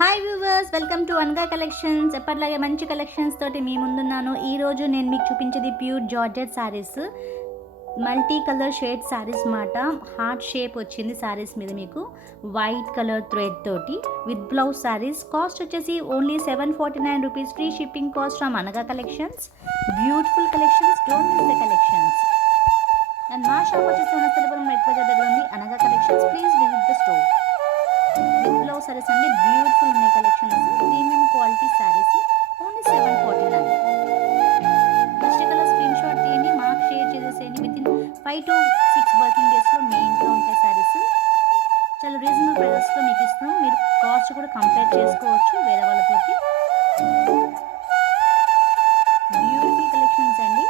Hi viewers, welcome to అనగా collections. ఎప్పటిలాగే మంచి కలెక్షన్స్ తోటి మీ ముందున్నాను. ఈరోజు నేను మీకు చూపించేది pure georgette sarees, multi colour shade sarees మాట. హార్ట్ షేప్ వచ్చింది శారీస్ మీద మీకు వైట్ కలర్ థ్రెడ్ తోటి విత్ బ్లౌజ్ శారీస్. కాస్ట్ వచ్చేసి only 749 rupees. Free shipping cost from Anaga collections. Beautiful collections, don't miss the collections. And మా shop వచ్చేసి Vanasthalipuram net bazaar దగ్గర ఉంది. Anaga collections, please visit the store. With blouse sarees అండి, beautiful ఉన్నాయి collections. Premium quality sarees, only 749. First colour screen shot తీయండి, మాకు share చేసేసేయండి. With in 5 to 6 working డేస్లో మీ ఇంట్లో ఉంటాయి సారీస్. చాలా రీజనబుల్ ప్రైజెస్లో మీకు ఇస్తాం. మీరు కాస్ట్ కూడా కంపేర్ చేసుకోవచ్చు వేరే వాళ్ళతోటి. బ్యూటిఫుల్ కలెక్షన్స్ అండి.